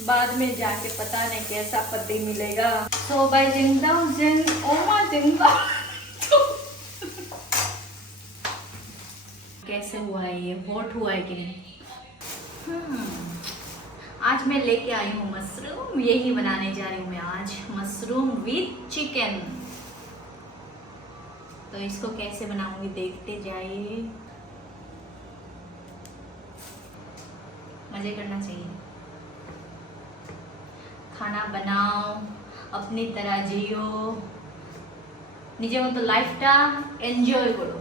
बाद में जाके पता नहीं कैसा पति मिलेगा। सो बाय जिंगदाओ जिंग ओमा जिंगदाओ। कैसे हुआ है ये, हॉट हुआ है कि नहीं? आज मैं लेके आई हूँ मशरूम, यही बनाने जा रही हूँ मैं आज, मशरूम विथ चिकन। तो इसको कैसे बनाऊंगी देखते जाइए, मजे करना चाहिए। खाना बनाओ, अपनी तरह जियो, निजे मत लाइफटा एंजॉय करो,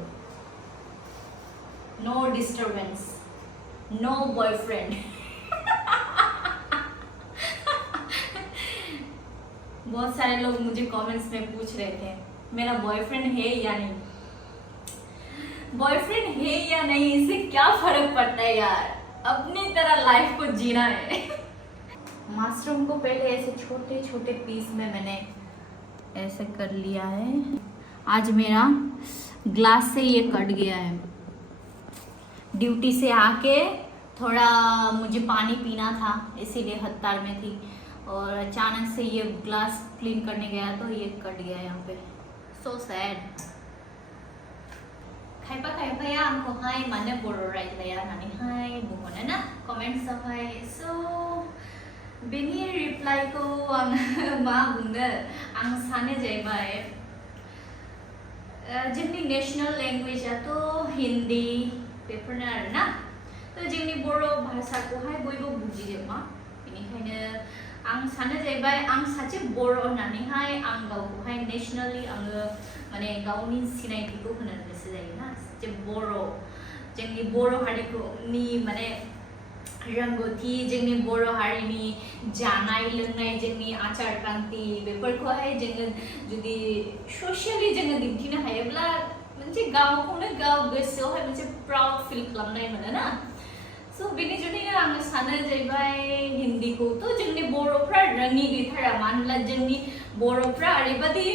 नो डिस्टर्बेंस, नो बॉयफ्रेंड। बहुत सारे लोग मुझे कमेंट्स में पूछ रहे थे मेरा बॉयफ्रेंड है या नहीं। बॉयफ्रेंड है या नहीं इससे क्या फर्क पड़ता है यार, अपनी तरह लाइफ को जीना है। मशरूम को पहले ऐसे छोटे छोटे पीस में मैंने ऐसे कर लिया है। आज मेरा ग्लास से ये कट गया है, ड्यूटी से आके थोड़ा मुझे पानी पीना था इसीलिए हड़ताल में थी, और अचानक से ये ग्लास क्लीन करने गया तो ये कट गया यहाँ पे। So sad. खायफा या आंखौ हाय मानो बर' रायज्लाया होननानै हाय बुंहरो ना कमेन्ट्सआवहाय। सो बेनि रिप्लाइखौ आं मा बुंनो, आं सानो जाहैबाय जोंनि नेशनेल लेंगुवेजआथ' हिन्दी बेफोरनो आरोना, तो जोंनि बर' भाषाखौहाय बयबो बुजिजोबा, बेनिखायनो आं सानो जाहैबाय आं सासे बर' होननानैहाय आं गावखौहाय नेशनेलि आङो माने गावनि सिनायथिखौ होनो गोसो जायोना, जे बर' जोंनि बर' हारिनि माने रोंगौथि, जोंनि बर' हारिनि जानाय लोंनाय, जोंनि आचार खान्थि बेफोरखौहाय जोङो जुदि ससियेलि जोङो दिन्थिनो हायोब्ला मोनसे गावखौनो गाव गोसोआवहाय मोनसे प्राउड फिल खालामनाय मोनो ना। सो बेनि जुनैनो आङो सानो जाहैबाय हिन्दीखौथ' जोंनि बर'फ्रा रोङि गैथारा, मानो होनब्ला जोंनि बर'फ्रा ओरैबायदि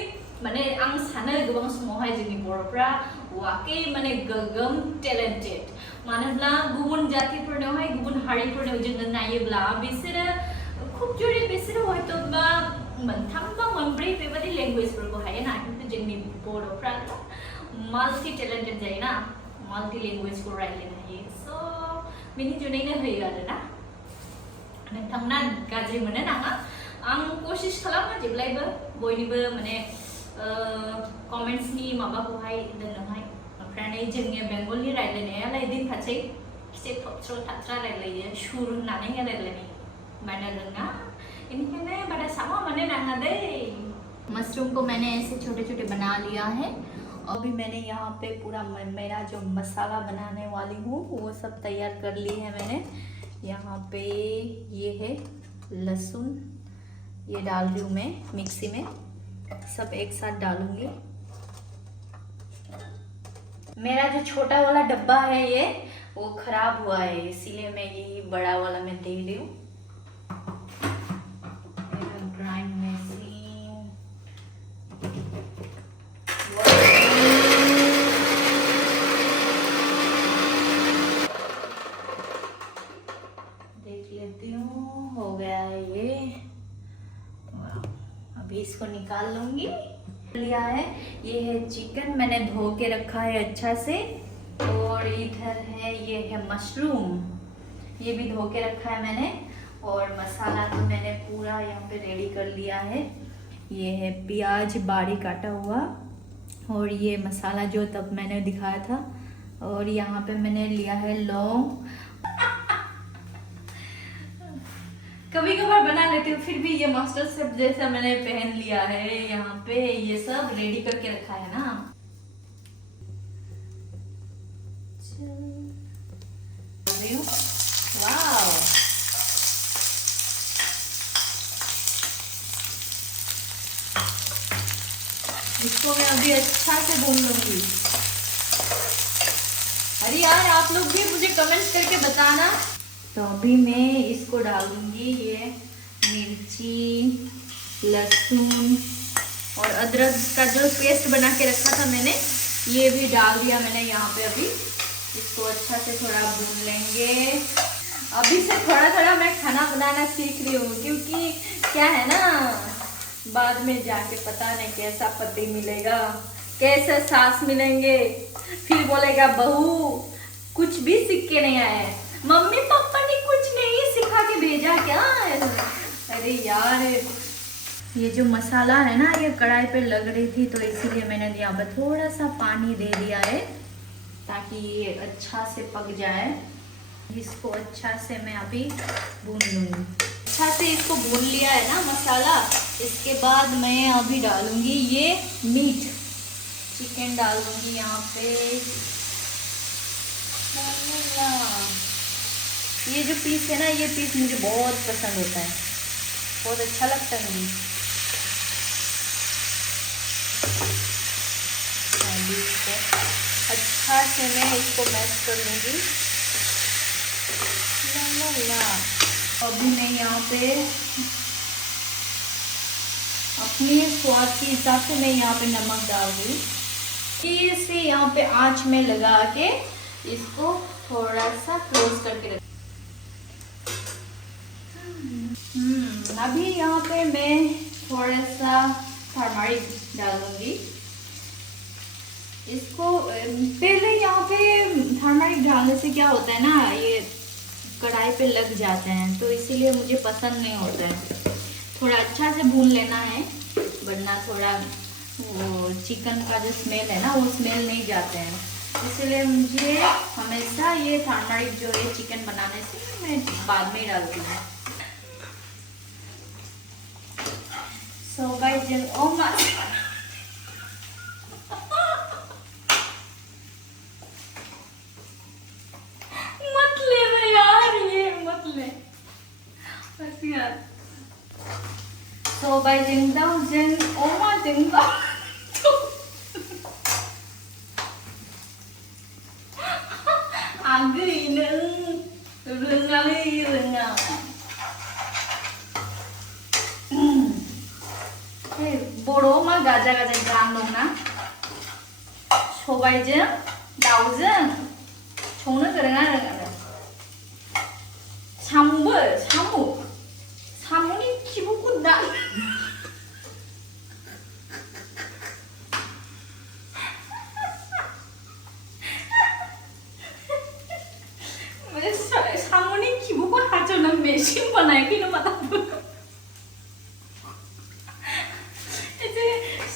माने आं सानो गोबां समावहाय जोंनि बर'फ्रा वाकई माने गोगोम टेलेन्टेड, मानो होनब्ला गुबुन जातिफोरनावहाय गुबुन हारिफोरनाव जोङो नायोब्ला बिसोरो खुब ज'रै बिसोरो हयत'बा मोनथाम बा मोनब्रै बेबायदि लेंगुवेजफोरखौ हायो ना, खिन्थु जोंनि बर'फ्रा माल्टि टेलेन्टेड जायोना, माल्टि लेंगुवेजखौ रायज्लायनो हायो। स' बेनि जुनैनो होयो आरोना, नोंथांमोना गाज्रि मोनो नाङा, आं कसिस खालामो जेब्लायबो बयनिबो माने कमेन्ट्सनि माबाखौहाय दोननोहाय। ओमफ्राय नै जोंनि बेंगलनि रायज्लायनायालाय दोनखासै, एसे थबस्र' थाथ्रा रायज्लायो, सुर होननानै रायज्लायनाय बारा रोङा, बेनिखायनो बारा साबा माने नाङा दै। मशरूम को मैंने ऐसे छोटे छोटे बना लिया है। अभी मैंने यहाँ पे पूरा मेरा जो मसाला बनाने वाली हूँ वो सब तैयार कर ली है मैंने। यहाँ पे ये है लहसुन, ये डाल रही हूँ मैं मिक्सी में, सब एक साथ डालूंगी। मेरा जो छोटा वाला डब्बा है ये वो खराब हुआ है, इसीलिए मैं यही बड़ा वाला मैं दे रही हूँ। ग्राइंड मशीन देख लेती हूँ, हो गया है ये। अभी इसको निकाल लूंगी। लिया है, ये है चिकन, मैंने धो के रखा है अच्छा से, और इधर है ये है मशरूम, ये भी धो के रखा है मैंने, और मसाला तो मैंने पूरा यहाँ पे रेडी कर लिया है। ये है प्याज बारीक काटा हुआ, और ये मसाला जो तब मैंने दिखाया था, और यहाँ पे मैंने लिया है लौंग। कभी कभार बना लेती हूँ, फिर भी ये मास्टर शेफ जैसा मैंने पहन लिया है, यहाँ पे ये सब रेडी करके रखा है ना। वाव, इसको मैं अभी अच्छा से भून लूंगी। अरे यार आप लोग भी मुझे कमेंट करके बताना। तो अभी मैं इसको डाल दूंगी, ये मिर्ची, लहसुन और अदरक का जो पेस्ट बना के रखा था मैंने, ये भी डाल दिया मैंने यहाँ पे। अभी इसको अच्छा से थोड़ा भून लेंगे। अभी से थोड़ा थोड़ा मैं खाना बनाना सीख रही हूँ, क्योंकि क्या है ना, बाद में जाके पता नहीं कैसा पति मिलेगा, कैसे सास मिलेंगे, फिर बोलेगा बहू कुछ भी सीख के नहीं आए, मम्मी पापा ने कुछ नहीं सिखा के भेजा क्या। अरे यार, ये जो मसाला है ना, ये कढ़ाई पे लग रही थी, तो इसीलिए मैंने यहाँ पर थोड़ा सा पानी दे दिया है ताकि ये अच्छा से पक जाए। इसको अच्छा से मैं अभी भून लूँगी। अच्छा से इसको भून लिया है ना मसाला, इसके बाद मैं अभी डालूंगी ये मीट, चिकन डाल दूंगी यहाँ पे। ये जो पीस है ना, ये पीस मुझे बहुत पसंद होता है, बहुत अच्छा लगता है मुझे। अच्छा से मैं इसको मैश कर लूँगी। अभी मैं यहाँ पे अपने स्वाद के हिसाब से मैं यहाँ पे नमक डाल दूँ। इसे यहाँ पे आंच में लगा के इसको थोड़ा सा क्लोज करके रख। अभी यहाँ पे मैं थोड़ा सा टर्मरिक डालूंगी। इसको पहले यहाँ पे टर्मरिक डालने से क्या होता है ना, ये कढ़ाई पे लग जाते हैं, तो इसीलिए मुझे पसंद नहीं होता है। थोड़ा अच्छा से भून लेना है, वरना थोड़ा वो चिकन का जो स्मेल है ना, वो स्मेल नहीं जाते हैं। इसलिए मुझे हमेशा ये टर्मरिक जो है चिकन बनाने से मैं बाद में ही डालती हूँ। So guys, oh my मत ले रे यार, ये मत ले बस यार। So by Jingdaozen, oh my Jingdao agri는 른가리 른가. बड़ो मा गाजा गाजा ग्राम दं ना, सबायजों दाउजों संनो गोरों आरो। साम'बो, साम'नि खिबुखौ दा साम'नि खिबुखौ हास'नो मेसिन बनायाखै नामा दाबो?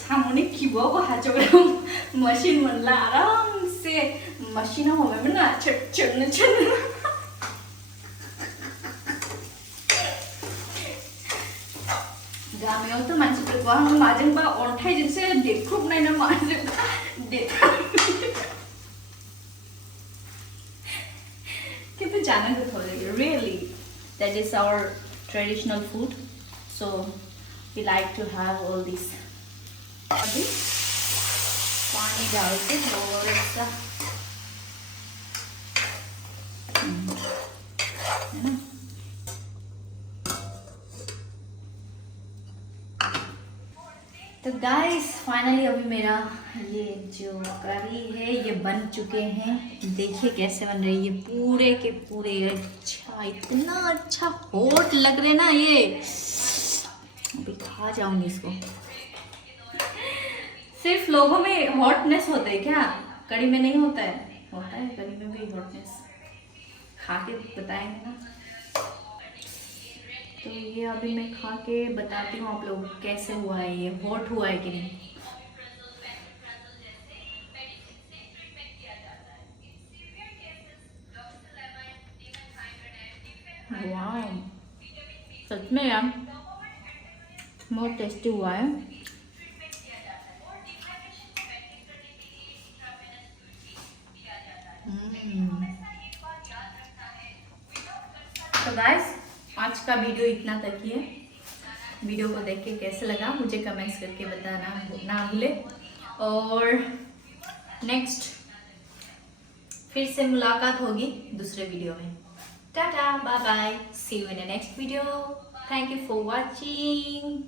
साम'नि खिबुआव हास'ग्रा मशीन मोनला, आरामसे मशीनाव हमायमोन ना, चोरनो गामियावथ' मानसिफोरखौ आं माजोंबा अन्थाइजोंसो देख्रुबनाय ना माजों किन्तु जानो गोथाव जायो, really. That is our traditional food, so we like to have all this. अभी पानी डाल के थोड़ा सा, है ना। तो गाइस फाइनली अभी मेरा ये जो करी है ये बन चुके हैं। देखिए कैसे बन रही है, ये पूरे के पूरे अच्छा, इतना अच्छा हॉट लग रहे ना ये। अभी खा जाऊंगी इसको। सिर्फ लोगों में हॉटनेस होता है क्या, कड़ी में नहीं होता है? होता है, कड़ी में भी हॉटनेस। खा के बताएंगे ना। तो ये अभी मैं खा के बताती हूँ आप लोग कैसे हुआ है, ये हॉट हुआ है कि नहीं। वाह, सच में यार बहुत टेस्टी हुआ है। तो गाइस आज का वीडियो इतना तक ही है। वीडियो को देख के कैसे लगा मुझे कमेंट्स करके बताना ना भूले। और नेक्स्ट फिर से मुलाकात होगी दूसरे वीडियो में। Tata, bye bye, see you in the next video. Thank you for watching.